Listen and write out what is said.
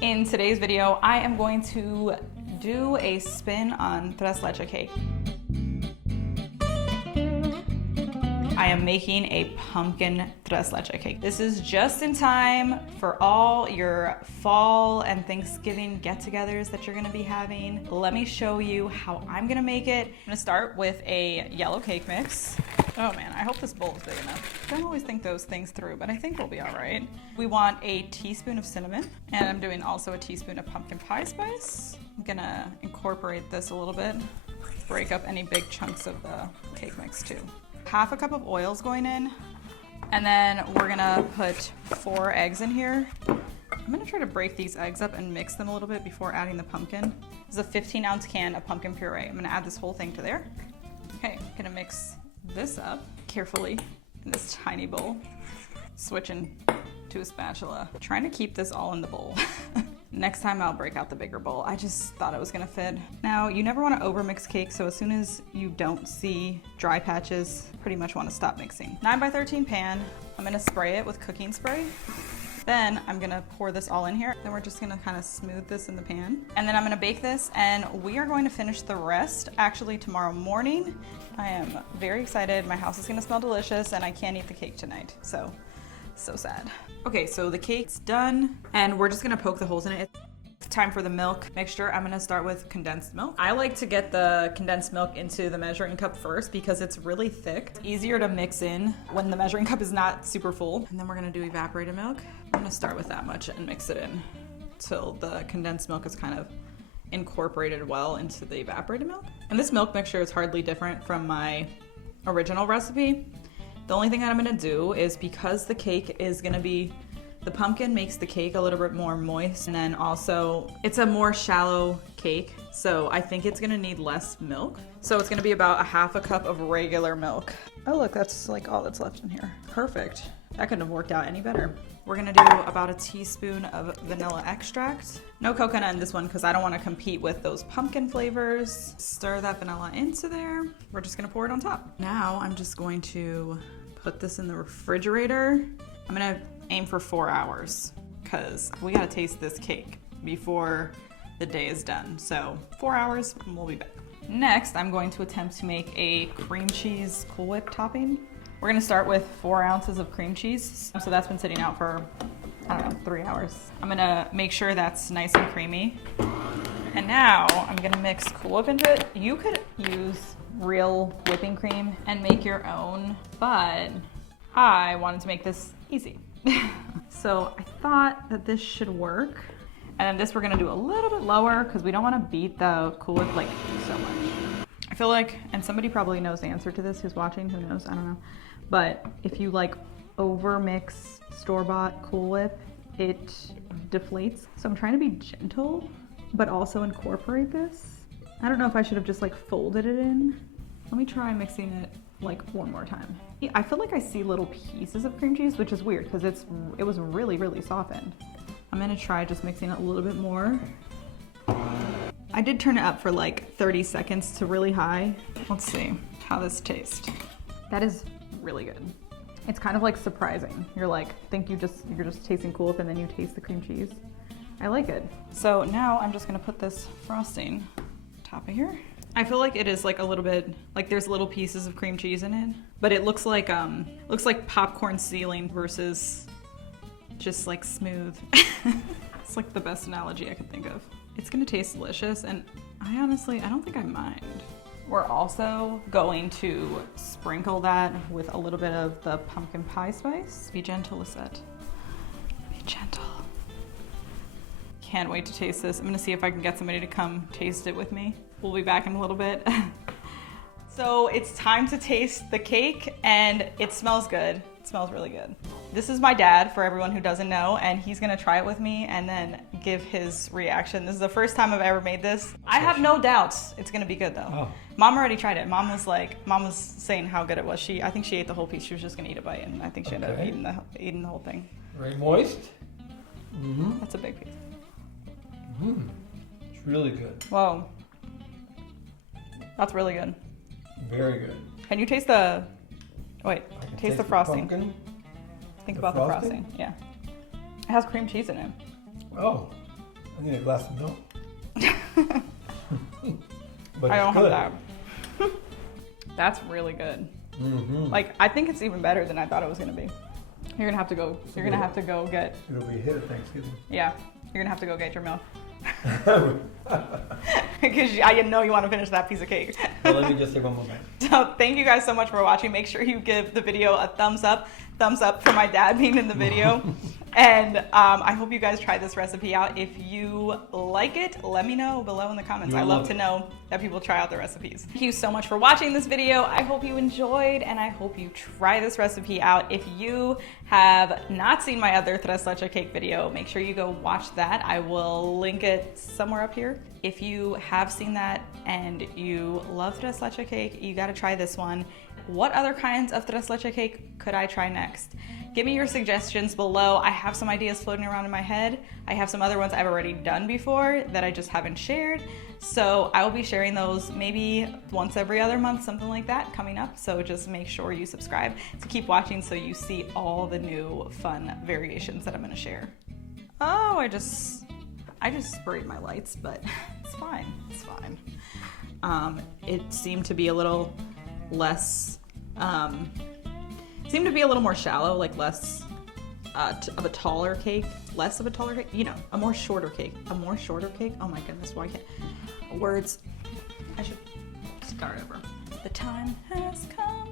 In today's video, I am going to do a spin on Tres Leches Cake. I am making a pumpkin Tres Leches Cake. This is just in time for all your fall and Thanksgiving get-togethers that you're gonna be having. Let me show you how I'm gonna make it. I'm gonna start with a yellow cake mix. Oh man, I hope this bowl is big enough. I don't always think those things through, but I think we'll be all right. We want a teaspoon of cinnamon, and I'm doing also a teaspoon of pumpkin pie spice. I'm gonna incorporate this a little bit, break up any big chunks of the cake mix too. Half a cup of oil is going in, and then we're gonna put 4 eggs in here. I'm gonna try to break these eggs up and mix them a little bit before adding the pumpkin. This is a 15-ounce can of pumpkin puree. I'm gonna add this whole thing to there. Okay, I'm gonna mix this up carefully in this tiny bowl. Switching to a spatula. Trying to keep this all in the bowl. Next time I'll break out the bigger bowl. I just thought it was gonna fit. Now, you never wanna overmix cake, so as soon as you don't see dry patches, pretty much wanna stop mixing. 9x13 pan, I'm gonna spray it with cooking spray. Then I'm gonna pour this all in here. Then we're just gonna kind of smooth this in the pan. And then I'm gonna bake this, and we are going to finish the rest actually tomorrow morning. I am very excited. My house is gonna smell delicious, and I can't eat the cake tonight, so sad. Okay, so the cake's done, and we're just gonna poke the holes in it. It's time for the milk mixture. I'm gonna start with condensed milk. I like to get the condensed milk into the measuring cup first because it's really thick. It's easier to mix in when the measuring cup is not super full. And then we're gonna do evaporated milk. I'm gonna start with that much and mix it in till the condensed milk is kind of incorporated well into the evaporated milk. And this milk mixture is hardly different from my original recipe. The only thing that I'm gonna do is, because the cake is gonna be, the pumpkin makes the cake a little bit more moist, and then also it's a more shallow cake, so I think it's gonna need less milk. So it's gonna be about a half a cup of regular milk. Oh look, that's like all that's left in here. Perfect. That couldn't have worked out any better. We're gonna do about a teaspoon of vanilla extract. No coconut in this one because I don't want to compete with those pumpkin flavors. Stir that vanilla into there. We're just gonna pour it on top. Now I'm just going to put this in the refrigerator. I'm gonna aim for 4 hours because we gotta taste this cake before the day is done. So 4 hours and we'll be back. Next, I'm going to attempt to make a cream cheese Cool Whip topping. We're gonna start with 4 ounces of cream cheese. So that's been sitting out for, I don't know, 3 hours. I'm gonna make sure that's nice and creamy. And now I'm gonna mix Cool Whip into it. You could use real whipping cream and make your own, but I wanted to make this easy. So I thought that this should work. And then this we're gonna do a little bit lower because we don't wanna beat the Cool Whip like so much. I feel like, and somebody probably knows the answer to this who's watching, who knows, I don't know. But if you like over mix store-bought Cool Whip, it deflates. So I'm trying to be gentle, but also incorporate this. I don't know if I should have just like folded it in. Let me try mixing it like one more time. I feel like I see little pieces of cream cheese, which is weird because it was really, really softened. I'm gonna try just mixing it a little bit more. I did turn it up for like 30 seconds to really high. Let's see how this tastes. That is really good. It's kind of like surprising. You're like, you're just tasting Cool Whip and then you taste the cream cheese. I like it. So now I'm just gonna put this frosting on top of here. I feel like it is like a little bit, like there's little pieces of cream cheese in it, but it looks like popcorn sealing versus just like smooth. It's like the best analogy I could think of. It's gonna taste delicious, and I don't think I mind. We're also going to sprinkle that with a little bit of the pumpkin pie spice. Be gentle, Lisette. Be gentle. Can't wait to taste this. I'm gonna see if I can get somebody to come taste it with me. We'll be back in a little bit. So it's time to taste the cake, and it smells good. It smells really good. This is my dad, for everyone who doesn't know, and he's gonna try it with me and then give his reaction. This is the first time I've ever made this. I have no doubts it's gonna be good though. Oh. Mom already tried it. Mom was saying how good it was. I think she ate the whole piece. She was just gonna eat a bite, and I think she ended up eating the whole thing. Very moist. Mm-hmm. That's a big piece. Mm-hmm. It's really good. Whoa. That's really good. Very good. Can you taste the, wait, taste the frosting. Pumpkin. Think about the frosting, yeah. It has cream cheese in it. Oh. I need a glass of milk. But I don't it's good. have that. That's really good. Mm-hmm. Like, I think it's even better than I thought it was gonna be. You're gonna have to go. You're gonna have to go get. It'll be a hit at Thanksgiving. Yeah, you're gonna have to go get your milk because I know you want to finish that piece of cake. Well, let me just say one more thing. So thank you guys so much for watching. Make sure you give the video a thumbs up for my dad being in the video. And I hope you guys try this recipe out. If you like it, let me know below in the comments. I love to know that people try out the recipes. Thank you so much for watching this video. I hope you enjoyed, and I hope you try this recipe out. If you have not seen my other Tres Leches Cake video, make sure you go watch that. I will link it somewhere up here. If you have seen that and you love Tres Leches Cake, you gotta try this one. What other kinds of Tres Leches Cake could I try next? Give me your suggestions below. I have some ideas floating around in my head. I have some other ones I've already done before that I just haven't shared. So I will be sharing those maybe once every other month, something like that coming up. So just make sure you subscribe to keep watching so you see all the new fun variations that I'm gonna share. Oh, I just sprayed my lights, but it's fine, it's fine. It seemed to be a little less, seemed to be a little more shallow, like less of a taller cake, you know, a more shorter cake. Oh my goodness, why can't, words, I should start over. The time has come.